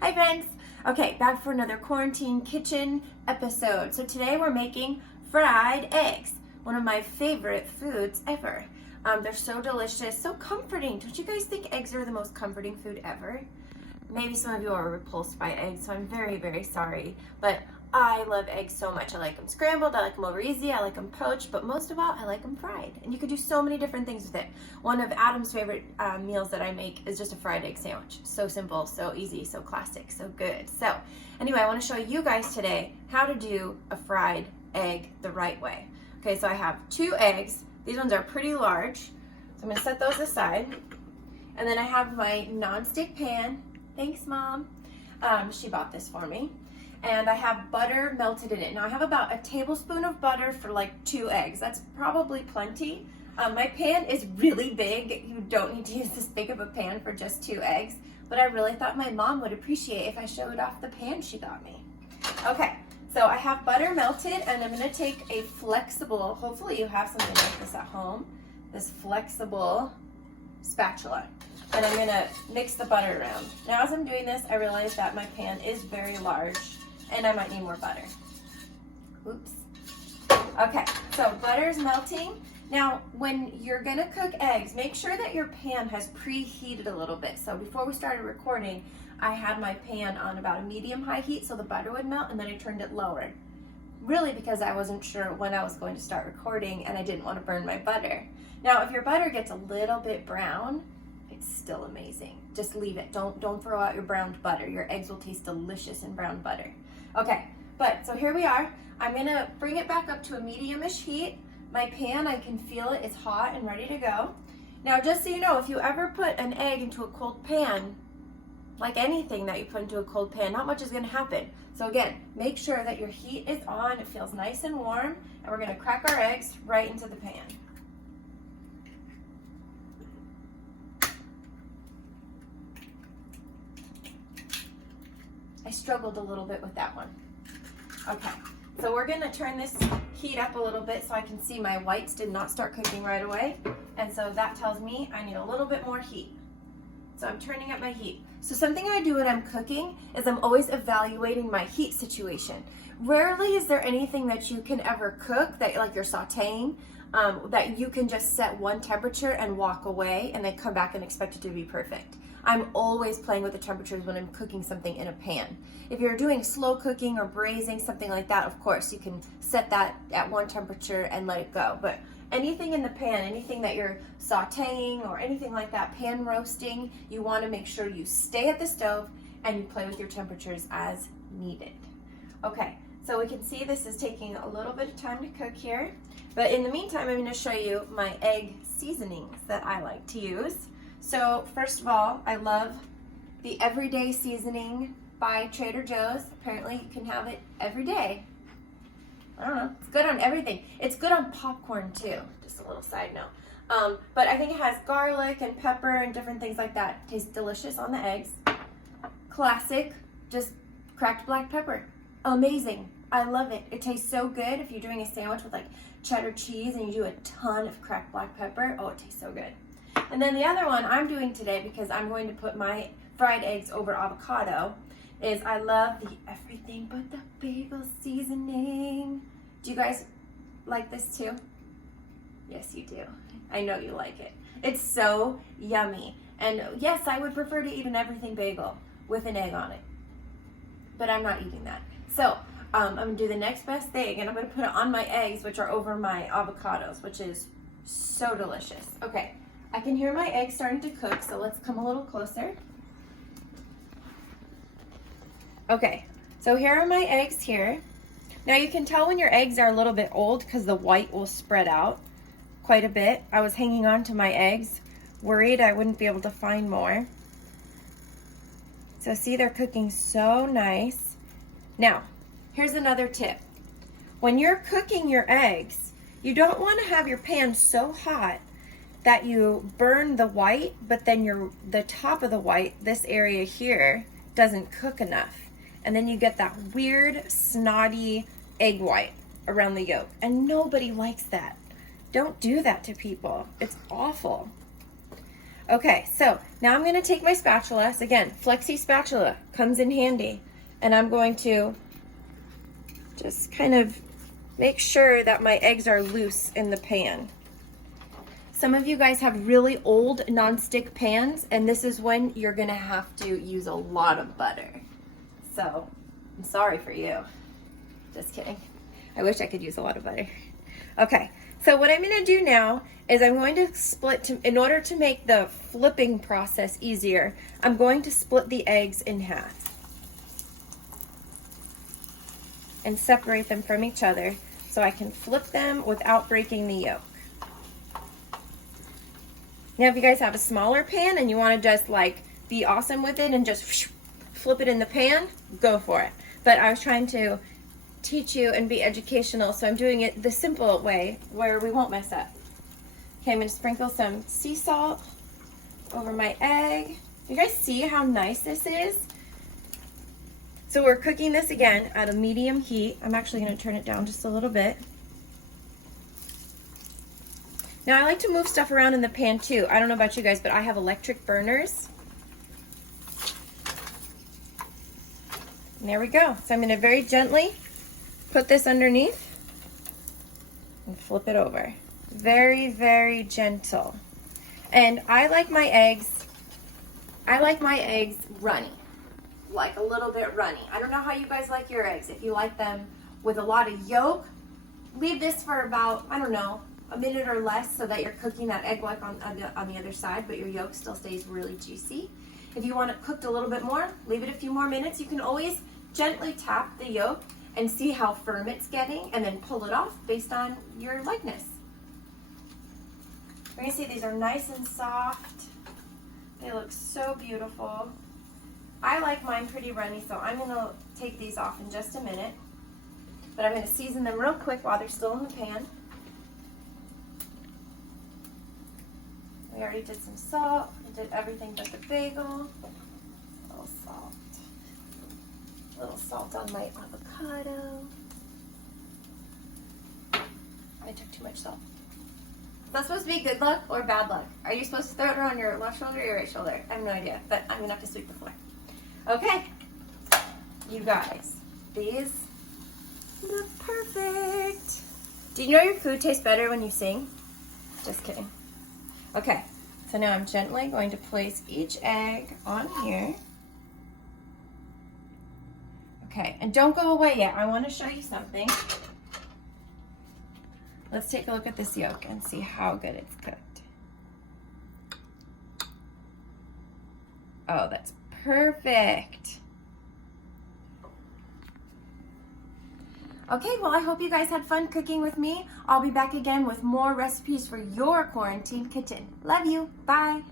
Hi friends! Okay, back for another quarantine kitchen episode. So today we're making fried eggs, one of my favorite foods ever. They're so delicious, so comforting. Don't you guys think eggs are the most comforting food ever? Maybe some of you are repulsed by eggs, so I'm very, very sorry. But I love eggs so much. I like them scrambled, I like them over easy, I like them poached, but most of all, I like them fried. And you could do so many different things with it. One of Adam's favorite meals that I make is just a fried egg sandwich. So simple, so easy, so classic, so good. So anyway, I want to show you guys today how to do a fried egg the right way. Okay, so I have 2 eggs. These ones are pretty large. So I'm gonna set those aside. And then I have my nonstick pan. Thanks, Mom. She bought this for me. And I have butter melted in it. Now I have about a tablespoon of butter for like 2 eggs. That's probably plenty. My pan is really big. You don't need to use this big of a pan for just 2 eggs, but I really thought my mom would appreciate if I showed off the pan she got me. Okay, so I have butter melted, and I'm gonna take a flexible, hopefully you have something like this at home, this flexible spatula. And I'm gonna mix the butter around. Now as I'm doing this, I realize that my pan is very large and I might need more butter. Oops. Okay, so butter's melting. Now, when you're gonna cook eggs, make sure that your pan has preheated a little bit. So before we started recording, I had my pan on about a medium-high heat so the butter would melt, and then I turned it lower. Really because I wasn't sure when I was going to start recording and I didn't want to burn my butter. Now, if your butter gets a little bit brown, it's still amazing. Just leave it. Don't throw out your browned butter. Your eggs will taste delicious in brown butter. Okay, but so here we are. I'm gonna bring it back up to a medium-ish heat. My pan, I can feel it, it's hot and ready to go. Now, just so you know, if you ever put an egg into a cold pan, like anything that you put into a cold pan, not much is gonna happen. So again, make sure that your heat is on, it feels nice and warm, and we're gonna crack our eggs right into the pan. I struggled a little bit with that one. Okay, so we're gonna turn this heat up a little bit so I can see my whites did not start cooking right away. And so that tells me I need a little bit more heat. So I'm turning up my heat. So something I do when I'm cooking is I'm always evaluating my heat situation. Rarely is there anything that you can ever cook that, like you're sauteing, that you can just set one temperature and walk away and then come back and expect it to be perfect. I'm always playing with the temperatures when I'm cooking something in a pan. If you're doing slow cooking or braising, something like that, of course, you can set that at one temperature and let it go. But anything in the pan, anything that you're sauteing or anything like that, pan roasting, you want to make sure you stay at the stove and you play with your temperatures as needed. Okay, so we can see this is taking a little bit of time to cook here. But in the meantime, I'm going to show you my egg seasonings that I like to use. So first of all, I love the Everyday Seasoning by Trader Joe's. Apparently you can have it every day. I don't know, it's good on everything. It's good on popcorn too, just a little side note. But I think it has garlic and pepper and different things like that. It tastes delicious on the eggs. Classic, just cracked black pepper. Amazing, I love it. It tastes so good if you're doing a sandwich with like cheddar cheese and you do a ton of cracked black pepper. Oh, it tastes so good. And then the other one I'm doing today, because I'm going to put my fried eggs over avocado, is I love the Everything But the Bagel seasoning. Do you guys like this too? Yes, you do. I know you like it. It's so yummy. And yes, I would prefer to eat an everything bagel with an egg on it, but I'm not eating that. So I'm gonna do the next best thing, and I'm gonna put it on my eggs, which are over my avocados, which is so delicious. Okay. I can hear my eggs starting to cook, so let's come a little closer. Okay, so here are my eggs here. Now you can tell when your eggs are a little bit old because the white will spread out quite a bit. I was hanging on to my eggs, worried I wouldn't be able to find more. So see, they're cooking so nice. Now, here's another tip. When you're cooking your eggs, you don't want to have your pan so hot that you burn the white, but then the top of the white, this area here, doesn't cook enough. And then you get that weird, snotty egg white around the yolk. And nobody likes that. Don't do that to people. It's awful. Okay, so now I'm gonna take my spatula. So again, flexi spatula comes in handy. And I'm going to just kind of make sure that my eggs are loose in the pan. Some of you guys have really old nonstick pans, and this is when you're gonna have to use a lot of butter. So, I'm sorry for you. Just kidding. I wish I could use a lot of butter. Okay, so what I'm gonna do now is I'm going to split, in order to make the flipping process easier, I'm going to split the eggs in half and separate them from each other so I can flip them without breaking the yolk. Now if you guys have a smaller pan and you want to just like be awesome with it and just flip it in the pan, go for it. But I was trying to teach you and be educational, so I'm doing it the simple way where we won't mess up. Okay, I'm going to sprinkle some sea salt over my egg. You guys see how nice this is? So we're cooking this again at a medium heat. I'm actually going to turn it down just a little bit. Now I like to move stuff around in the pan too. I don't know about you guys, but I have electric burners. And there we go. So I'm going to very gently put this underneath and flip it over. Very, very gentle. And I like my eggs runny. Like a little bit runny. I don't know how you guys like your eggs. If you like them with a lot of yolk, leave this for about, I don't know, a minute or less so that you're cooking that egg white on the other side, but your yolk still stays really juicy. If you want it cooked a little bit more, leave it a few more minutes. You can always gently tap the yolk and see how firm it's getting and then pull it off based on your likeness. You're gonna see these are nice and soft. They look so beautiful. I like mine pretty runny, so I'm going to take these off in just a minute. But I'm going to season them real quick while they're still in the pan. We already did some salt. I did everything but the bagel. A little salt. A little salt on my avocado. I took too much salt. Is that supposed to be good luck or bad luck? Are you supposed to throw it on your left shoulder or your right shoulder? I have no idea, but I'm going to have to sweep the floor. Okay, you guys, these look perfect. Do you know your food tastes better when you sing? Just kidding. Okay, so now I'm gently going to place each egg on here. Okay, and don't go away yet. I want to show you something. Let's take a look at this yolk and see how good it's cooked. Oh, that's perfect. Okay, well, I hope you guys had fun cooking with me. I'll be back again with more recipes for your quarantine kitchen. Love you. Bye.